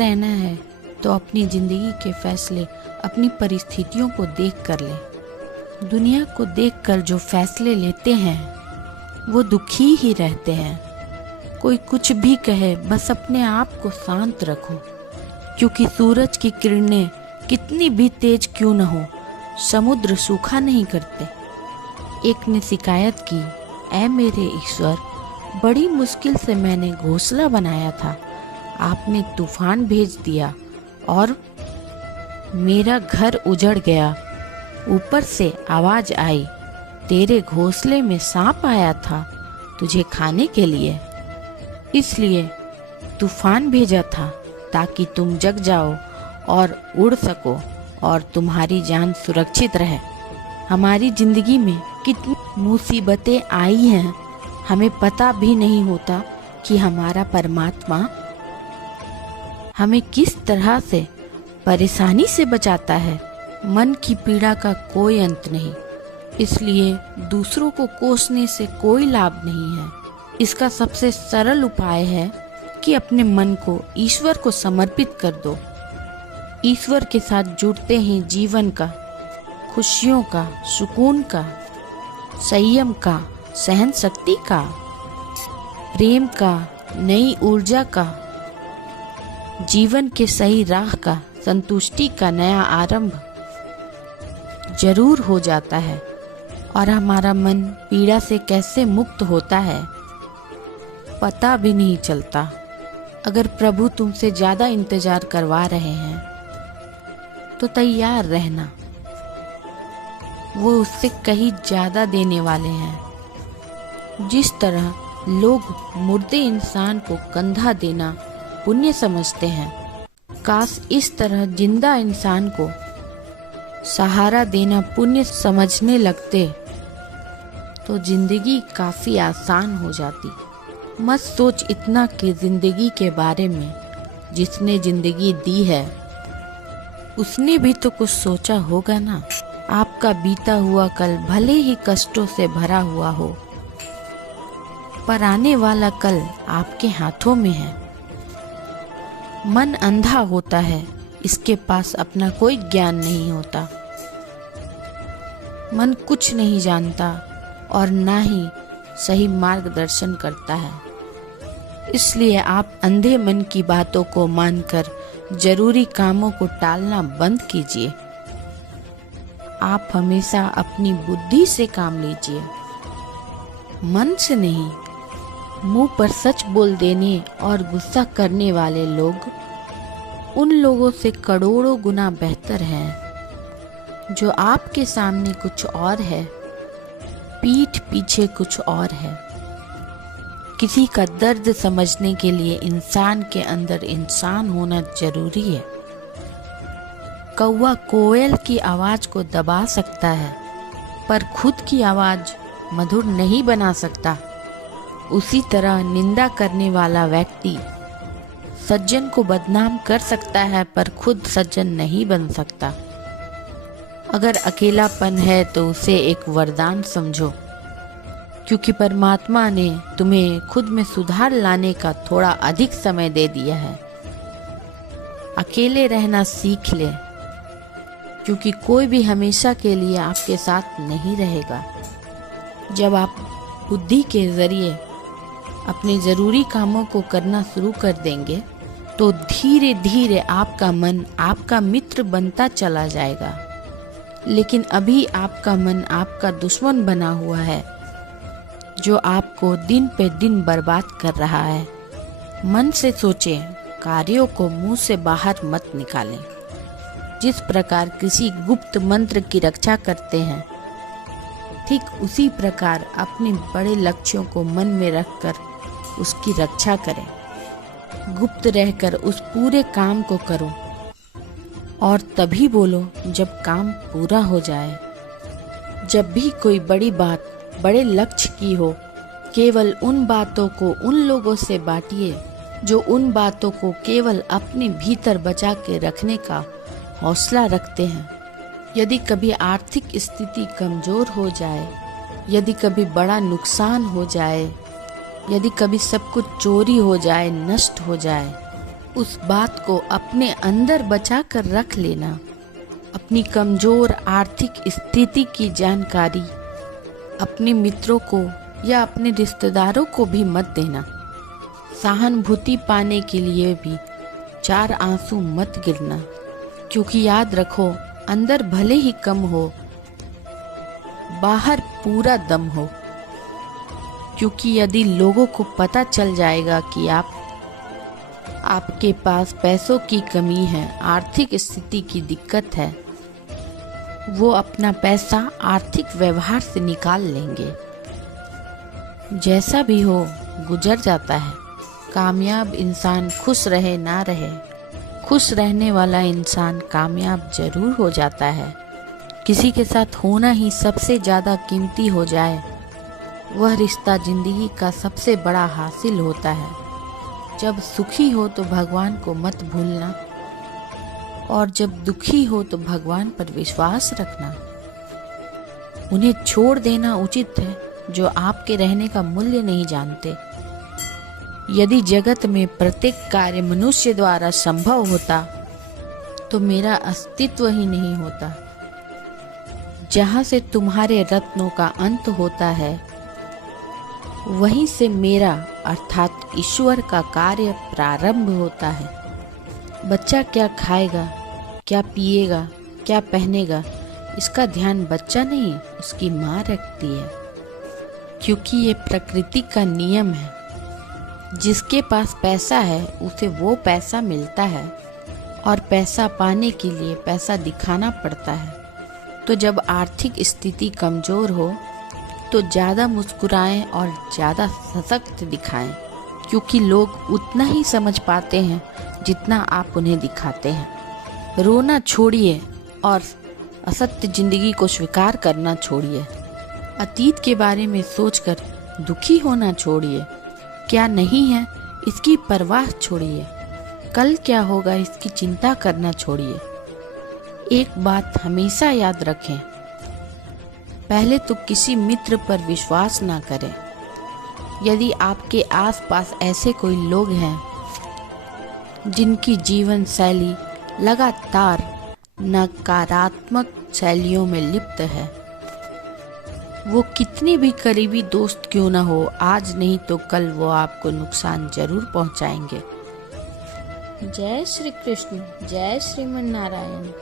रहना है तो अपनी जिंदगी के फैसले अपनी परिस्थितियों को देख कर ले। दुनिया को देखकर जो फैसले लेते हैं वो दुखी ही रहते हैं। कोई कुछ भी कहे, बस अपने आप को शांत रखो, क्योंकि सूरज की किरणें कितनी भी तेज क्यों न हो, समुद्र सूखा नहीं करते। एक ने शिकायत की, ऐ मेरे ईश्वर, बड़ी मुश्किल से मैंने घोंसला बनाया था, आपने तूफान भेज दिया और मेरा घर उजड़ गया। ऊपर से आवाज आई, तेरे घोंसले में सांप आया था तुझे खाने के लिए, इसलिए तूफान भेजा था ताकि तुम जग जाओ और उड़ सको और तुम्हारी जान सुरक्षित रहे। हमारी जिंदगी में कितनी मुसीबतें आई हैं, हमें पता भी नहीं होता कि हमारा परमात्मा हमें किस तरह से परेशानी से बचाता है। मन की पीड़ा का कोई अंत नहीं, इसलिए दूसरों को कोसने से कोई लाभ नहीं है। इसका सबसे सरल उपाय है कि अपने मन को ईश्वर को समर्पित कर दो। ईश्वर के साथ जुड़ते ही जीवन का, खुशियों का, सुकून का, संयम का, सहन शक्ति का, प्रेम का, नई ऊर्जा का, जीवन के सही राह का, संतुष्टि का नया आरंभ जरूर हो जाता है। और हमारा मन पीड़ा से कैसे मुक्त होता है पता भी नहीं चलता। अगर प्रभु तुमसे ज्यादा इंतजार करवा रहे हैं तो तैयार रहना, वो उससे कहीं ज्यादा देने वाले हैं। जिस तरह लोग मुर्दे इंसान को कंधा देना पुण्य समझते हैं, काश इस तरह जिंदा इंसान को सहारा देना पुण्य समझने लगते तो जिंदगी काफी आसान हो जाती। मत सोच इतना कि जिंदगी के बारे में जिसने जिंदगी दी है उसने भी तो कुछ सोचा होगा ना। आपका बीता हुआ कल भले ही कष्टों से भरा हुआ हो, पर आने वाला कल आपके हाथों में है। मन अंधा होता है, इसके पास अपना कोई ज्ञान नहीं होता। मन कुछ नहीं जानता और ना ही सही मार्गदर्शन करता है। इसलिए आप अंधे मन की बातों को मानकर जरूरी कामों को टालना बंद कीजिए। आप हमेशा अपनी बुद्धि से काम लीजिए, मन से नहीं। मुंह पर सच बोल देने और गुस्सा करने वाले लोग उन लोगों से करोड़ों गुना बेहतर हैं जो आपके सामने कुछ और है, पीठ पीछे कुछ और है। किसी का दर्द समझने के लिए इंसान के अंदर इंसान होना जरूरी है। कौवा कोयल की आवाज को दबा सकता है, पर खुद की आवाज मधुर नहीं बना सकता। उसी तरह निंदा करने वाला व्यक्ति सज्जन को बदनाम कर सकता है, पर खुद सज्जन नहीं बन सकता। अगर अकेलापन है तो उसे एक वरदान समझो, क्योंकि परमात्मा ने तुम्हें खुद में सुधार लाने का थोड़ा अधिक समय दे दिया है। अकेले रहना सीख ले, क्योंकि कोई भी हमेशा के लिए आपके साथ नहीं रहेगा। जब आप बुद्धि के जरिए अपने जरूरी कामों को करना शुरू कर देंगे तो धीरे धीरे आपका मन आपका मित्र बनता चला जाएगा। लेकिन अभी आपका मन आपका दुश्मन बना हुआ है, जो आपको दिन पे दिन बर्बाद कर रहा है। मन से सोचें, कार्यों को मुंह से बाहर मत निकालें। जिस प्रकार किसी गुप्त मंत्र की रक्षा करते हैं, ठीक उसी प्रकार अपने बड़े लक्ष्यों को मन में रखकर उसकी रक्षा करें। गुप्त रहकर उस पूरे काम को करो और तभी बोलो जब काम पूरा हो जाए। जब भी कोई बड़ी बात बड़े लक्ष्य की हो, केवल उन बातों को उन लोगों से बांटिए जो उन बातों को केवल अपने भीतर बचा के रखने का हौसला रखते हैं। यदि कभी आर्थिक स्थिति कमजोर हो जाए, यदि कभी बड़ा नुकसान हो जाए, यदि कभी सब कुछ चोरी हो जाए, नष्ट हो जाए, उस बात को अपने अंदर बचा कर रख लेना। अपनी कमजोर आर्थिक स्थिति की जानकारी अपने मित्रों को या अपने रिश्तेदारों को भी मत देना। सहानुभूति पाने के लिए भी 4 आंसू मत गिरना, क्योंकि याद रखो, अंदर भले ही कम हो, बाहर पूरा दम हो। क्योंकि यदि लोगों को पता चल जाएगा कि आपके पास पैसों की कमी है, आर्थिक स्थिति की दिक्कत है, वो अपना पैसा आर्थिक व्यवहार से निकाल लेंगे। जैसा भी हो, गुजर जाता है। कामयाब इंसान खुश रहे ना रहे, खुश रहने वाला इंसान कामयाब जरूर हो जाता है। किसी के साथ होना ही सबसे ज़्यादा कीमती हो जाए, वह रिश्ता जिंदगी का सबसे बड़ा हासिल होता है। जब सुखी हो तो भगवान को मत भूलना, और जब दुखी हो तो भगवान पर विश्वास रखना। उन्हें छोड़ देना उचित है जो आपके रहने का मूल्य नहीं जानते। यदि जगत में प्रत्येक कार्य मनुष्य द्वारा संभव होता तो मेरा अस्तित्व ही नहीं होता। जहाँ से तुम्हारे रत्नों का अंत होता है, वहीं से मेरा अर्थात ईश्वर का कार्य प्रारंभ होता है। बच्चा क्या खाएगा, क्या पिएगा, क्या पहनेगा, इसका ध्यान बच्चा नहीं, उसकी माँ रखती है। क्योंकि ये प्रकृति का नियम है। जिसके पास पैसा है उसे वो पैसा मिलता है, और पैसा पाने के लिए पैसा दिखाना पड़ता है। तो जब आर्थिक स्थिति कमज़ोर हो तो ज़्यादा मुस्कुराएं और ज़्यादा सशक्त दिखाएं, क्योंकि लोग उतना ही समझ पाते हैं जितना आप उन्हें दिखाते हैं। रोना छोड़िए और असत्य जिंदगी को स्वीकार करना छोड़िए। अतीत के बारे में सोचकर दुखी होना छोड़िए। क्या नहीं है इसकी परवाह छोड़िए। कल क्या होगा इसकी चिंता करना छोड़िए। एक बात हमेशा याद रखें, पहले तो किसी मित्र पर विश्वास ना करें। यदि आपके आसपास ऐसे कोई लोग हैं जिनकी जीवन शैली लगातार नकारात्मक शैलियों में लिप्त है, वो कितने भी करीबी दोस्त क्यों ना हो, आज नहीं तो कल वो आपको नुकसान जरूर पहुंचाएंगे। जय श्री कृष्ण, जय श्रीमन नारायण।